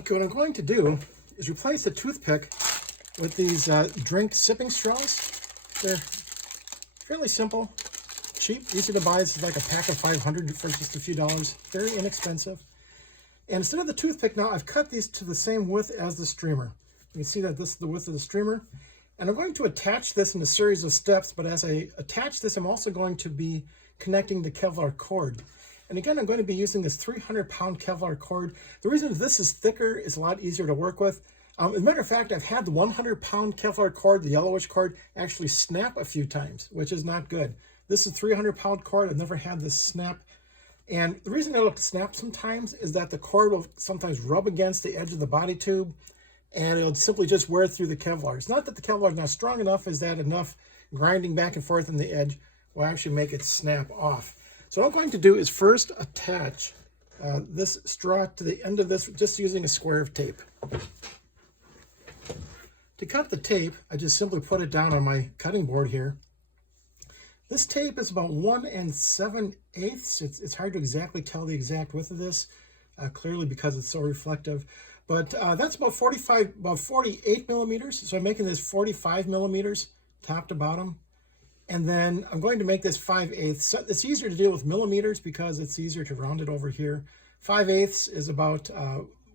Okay, what I'm going to do is replace the toothpick with these drink sipping straws. They're fairly simple, cheap, easy to buy. This is like a pack of 500 for just a few dollars. Very inexpensive. And instead of the toothpick now, I've cut these to the same width as the streamer. You can see that this is the width of the streamer. And I'm going to attach this in a series of steps, but as I attach this, I'm also going to be connecting the Kevlar cord. And again, I'm going to be using this 300-pound Kevlar cord. The reason this is thicker is a lot easier to work with. As a matter of fact, I've had the 100-pound Kevlar cord, the yellowish cord, actually snap a few times, which is not good. This is a 300-pound cord. I've never had this snap. And the reason it'll snap sometimes is that the cord will sometimes rub against the edge of the body tube, and it'll simply just wear through the Kevlar. It's not that the Kevlar is not strong enough, is that enough grinding back and forth on the edge will actually make it snap off. So what I'm going to do is first attach this straw to the end of this, just using a square of tape. To cut the tape, I just simply put it down on my cutting board here. This tape is about 1 7/8. It's hard to exactly tell the exact width of this, clearly because it's so reflective. But that's about 48 millimeters. So I'm making this 45 millimeters top to bottom. And then I'm going to make this 5/8. So it's easier to deal with millimeters because it's easier to round it over here. 5/8 is about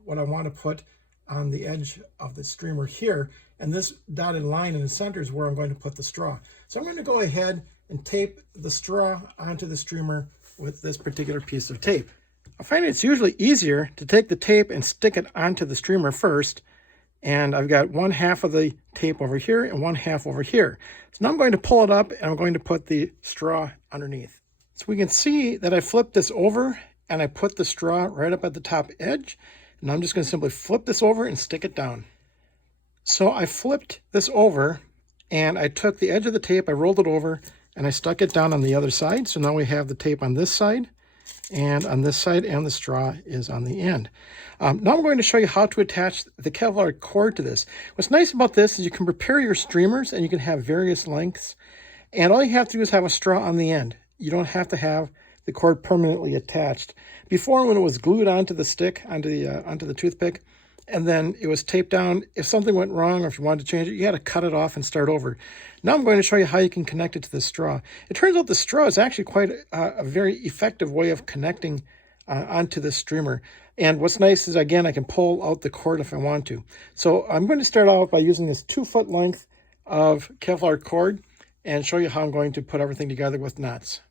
what I want to put on the edge of the streamer here. And this dotted line in the center is where I'm going to put the straw. So I'm going to go ahead and tape the straw onto the streamer with this particular piece of tape. I find it's usually easier to take the tape and stick it onto the streamer first. And I've got 1/2 of the tape over here and 1/2 over here. So now I'm going to pull it up and I'm going to put the straw underneath. So we can see that I flipped this over and I put the straw right up at the top edge. And I'm just going to simply flip this over and stick it down. So I flipped this over and I took the edge of the tape, I rolled it over, and I stuck it down on the other side. So now we have the tape on this side and on this side, and the straw is on the end. Now I'm going to show you how to attach the Kevlar cord to this. What's nice about this is you can prepare your streamers and you can have various lengths. And all you have to do is have a straw on the end. You don't have to have the cord permanently attached. Before, when it was glued onto the stick, onto the toothpick, and then it was taped down, if something went wrong or if you wanted to change it, you had to cut it off and start over. Now I'm going to show you how you can connect it to the straw. It turns out the straw is actually quite a very effective way of connecting onto this streamer. And what's nice is, again, I can pull out the cord if I want to. So I'm going to start out by using this 2-foot length of Kevlar cord and show you how I'm going to put everything together with knots.